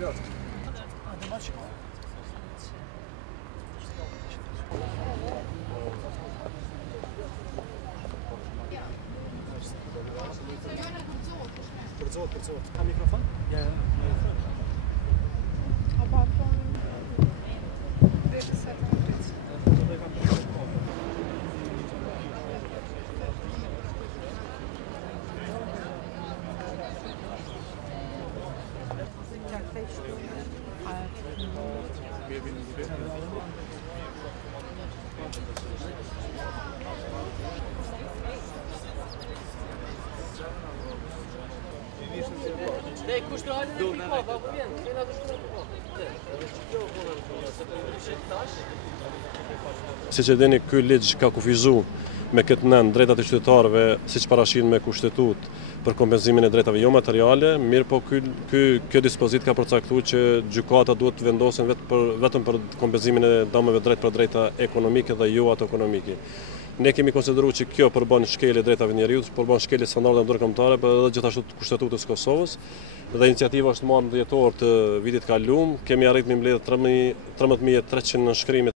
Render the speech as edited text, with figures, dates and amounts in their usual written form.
Përcohet. Ka mikrofon? Ja. Aber von Siç e dini, ky ligj ka kufizuar me këtë nën drejtat e qytetarëve, siç parashin me kushtetut për kompenzimin e drejtave jo materiale, mirë po kjo dispozit ka përcaktuar që gjykata duhet të vendosen vetëm për kompenzimin e dëmeve drejt për drejta ekonomike dhe jo ato ekonomike. Ne kemi konsideruar që kjo përbën shkelje drejtave njerëzit, përbën shkelje standardeve ndërkombëtare, por edhe gjithashtu të kushtetutës Kosovës. Dhe iniciativa është marrë në dhjetor të vitit kaluar, kemi arritur me mbledh 13.300 nënshkrime